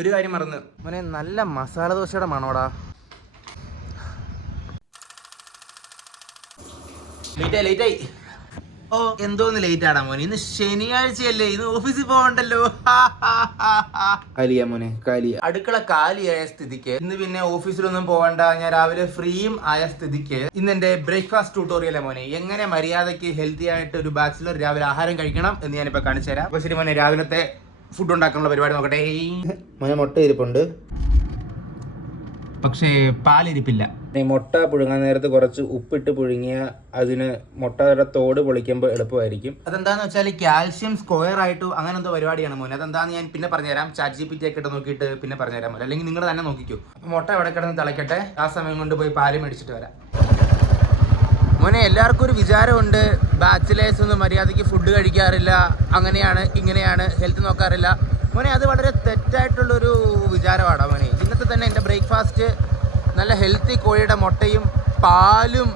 ഒരു കാര്യം മറന്ന് മോനെ, നല്ല മസാല ദോശയുടെ മണോടാ. ലേറ്റായി. ഓ, എന്തോന്ന് ലേറ്റ് ആടാ മോനെ, ഇന്ന് ശനിയാഴ്ചയല്ലേ, ഇന്ന് ഓഫീസിൽ പോകണ്ടല്ലോ. കാലിയ മോനെ, കാലിയ. അടുക്കള കാലിയായ സ്ഥിതിക്ക് ഇന്ന് പിന്നെ ഓഫീസിലൊന്നും പോകണ്ട, ഞാൻ രാവിലെ ഫ്രീയും ആയ സ്ഥിതിക്ക് ഇന്ന് എന്റെ ബ്രേക്ക്ഫാസ്റ്റ് ട്യൂട്ടോറിയൽ മോനെ, എങ്ങനെ മര്യാദയ്ക്ക് ഹെൽത്തി ആയിട്ട് ഒരു ബാച്ചിലർ രാവിലെ ആഹാരം കഴിക്കണം എന്ന് ഞാനിപ്പോ കാണിച്ചു തരാം. അപ്പൊ ശരി മോനെ, രാവിലത്തെ ഫുഡ് ഉണ്ടാക്കാനുള്ള പരിപാടി നോക്കട്ടെ. മോനെ, മുട്ട ഇരിപ്പുണ്ട്, പക്ഷേ പാലിരിപ്പില്ല. മുട്ട പുഴുങ്ങാൻ നേരത്ത് കുറച്ച് ഉപ്പിട്ട് പുഴുങ്ങിയ അതിന് മുട്ടയുടെ തോട് പൊളിക്കുമ്പോൾ എളുപ്പമായിരിക്കും. അതെന്താന്ന് വെച്ചാൽ കാൽഷ്യം സ്ക്വയർ ആയിട്ട് അങ്ങനെ എന്തോ പരിപാടിയാണ് മോനെ. അതെന്താന്ന് ഞാൻ പിന്നെ പറഞ്ഞുതരാം. ChatGPT ഒക്കെ ഇട്ട് നോക്കിയിട്ട് പിന്നെ പറഞ്ഞുതരാൻ മോനെ, അല്ലെങ്കിൽ നിങ്ങൾ തന്നെ നോക്കിക്കോ. അപ്പോൾ മുട്ട എവിടെ കിടന്ന് തിളയ്ക്കട്ടെ, ആ സമയം കൊണ്ട് പോയി പാല് മേടിച്ചിട്ട് വരാം. മോനെ, എല്ലാവർക്കും ഒരു വിചാരമുണ്ട്, ബാച്ചിലേഴ്സ് ഒന്നും മര്യാദയ്ക്ക് ഫുഡ് കഴിക്കാറില്ല, അങ്ങനെയാണ് ഇങ്ങനെയാണ്, ഹെൽത്ത് നോക്കാറില്ല. മോനെ, അത് വളരെ തെറ്റായിട്ടുള്ളൊരു വിചാരമാണ് മോനെ. ഇന്നത്തെ തന്നെ എൻ്റെ ബ്രേക്ക്ഫാസ്റ്റ് നല്ല ഹെൽത്തി കോഴിയുടെ മുട്ടയും പാലും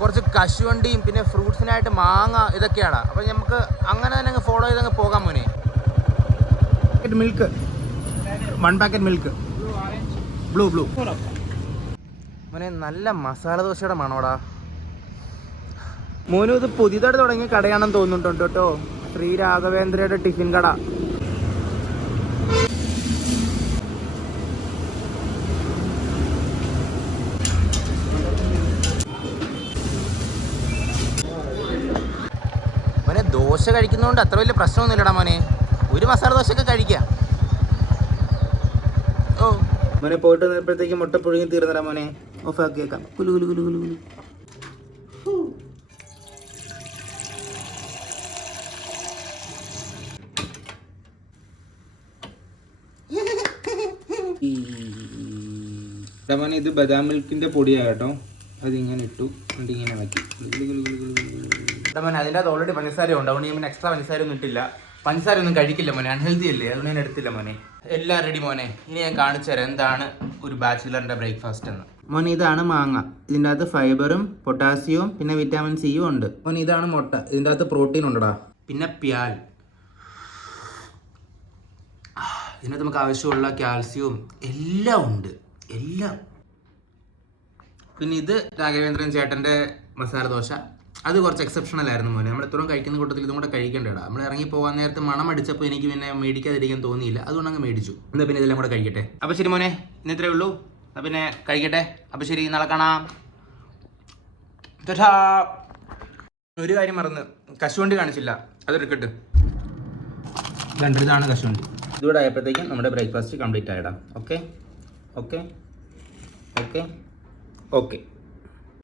കുറച്ച് കശുവണ്ടിയും പിന്നെ ഫ്രൂട്ട്സിനായിട്ട് മാങ്ങ, ഇതൊക്കെയാണ്. അപ്പോൾ നമുക്ക് അങ്ങനെ തന്നെ അങ്ങ് ഫോളോ ചെയ്തങ്ങ് പോകാം മോനെ. മിൽക്ക്, 1 പാക്കറ്റ് മിൽക്ക്, ബ്ലൂ മോനെ, നല്ല മസാല ദോശയുടെ മണോടാ. മോനും ഇത് പുതിയതായിട്ട് തുടങ്ങിയ കടയാണെന്ന് തോന്നുന്നുണ്ട് കേട്ടോ, ശ്രീ രാഘവേന്ദ്രയുടെ ടിഫിൻ കട. മോനെ, ദോശ കഴിക്കുന്നതുകൊണ്ട് അത്ര വലിയ പ്രശ്നമൊന്നുമില്ലടാ മോനെ, ഒരു മസാല ദോശയൊക്കെ കഴിക്കാം. ഓ മോനെ, പോയിട്ട് വന്നപ്പോഴത്തേക്ക് മുട്ട പുഴുങ്ങി തീർന്നടാ മോനെ, ഓഫ് ആക്കിയേക്കാം. കുലു കുലു കുലു കുലു കുലു. മോനെ, ഇത് ബദാം മിൽക്കിന്റെ പൊടിയാണ് കേട്ടോ, അതിങ്ങനെ ഇട്ടു ഇങ്ങനെ ഇളക്കി. മോനെ, അതിൻ്റെ അത് ഓൾറെഡി പഞ്ചസാര ഉണ്ട്, അതുകൊണ്ട് ഞാൻ എക്സ്ട്രാ പഞ്ചസാര ഒന്നും ഇട്ടില്ല. പഞ്ചസാര ഒന്നും കഴിക്കില്ല മോനെ, അൺഹെൽത്തി അല്ലേ, അതുകൊണ്ട് ഞാൻ എടുത്തില്ല മോനെ. എല്ലാം റെഡി മോനെ. ഇനി ഞാൻ കാണിച്ചു തരാം എന്താണ് ഒരു ബാച്ചിലറിന്റെ ബ്രേക്ക്ഫാസ്റ്റ് എന്ന്. മോനെ, ഇതാണ് മാങ്ങ, ഇതിൻ്റെ അകത്ത് ഫൈബറും പൊട്ടാസ്യവും പിന്നെ വിറ്റാമിൻ സിയും ഉണ്ട്. മോനെ, ഇതാണ് മുട്ട, ഇതിൻ്റെ അകത്ത് പ്രോട്ടീൻ ഉണ്ടടാ. പിന്നെ പ്യാൽ, ഇതിനകത്ത് നമുക്ക് ആവശ്യമുള്ള കാൽസ്യവും എല്ലാം ഉണ്ട്, എല്ലാം. പിന്നെ ഇത് രാഘവേന്ദ്രൻ ചേട്ടൻ്റെ മസാല ദോശ, അത് കുറച്ച് എക്സെപ്ഷണൽ ആയിരുന്നു മോനെ. നമ്മൾ ഇത്രയും കഴിക്കുന്ന കൂട്ടത്തിൽ ഇതും കൂടെ കഴിക്കേണ്ടടാ. നമ്മൾ ഇറങ്ങി പോകാൻ നേരത്ത് മണം അടിച്ചപ്പോൾ എനിക്ക് പിന്നെ മേടിക്കാതിരിക്കാൻ തോന്നിയില്ല, അതുകൊണ്ട് അങ്ങ് മേടിച്ചു. എന്താ പിന്നെ ഇതെല്ലാം കൂടെ കഴിക്കട്ടെ. അപ്പോൾ ശരി മോനെ, ഇന്ന് ഇത്രയേ ഉള്ളൂ. അപ്പം പിന്നെ കഴിക്കട്ടെ. അപ്പോൾ ശരി, നാളെ കാണാം. ഒരു കാര്യം മറന്ന്, കശുവണ്ടി കാണിച്ചില്ല, അതെടുക്കട്ട്. ഇതാണ് കശുവണ്ടി. ഇതുകൂടെ ആയപ്പോഴത്തേക്കും നമ്മുടെ ബ്രേക്ക്ഫാസ്റ്റ് കംപ്ലീറ്റ് ആയിടാം. ഓക്കെ.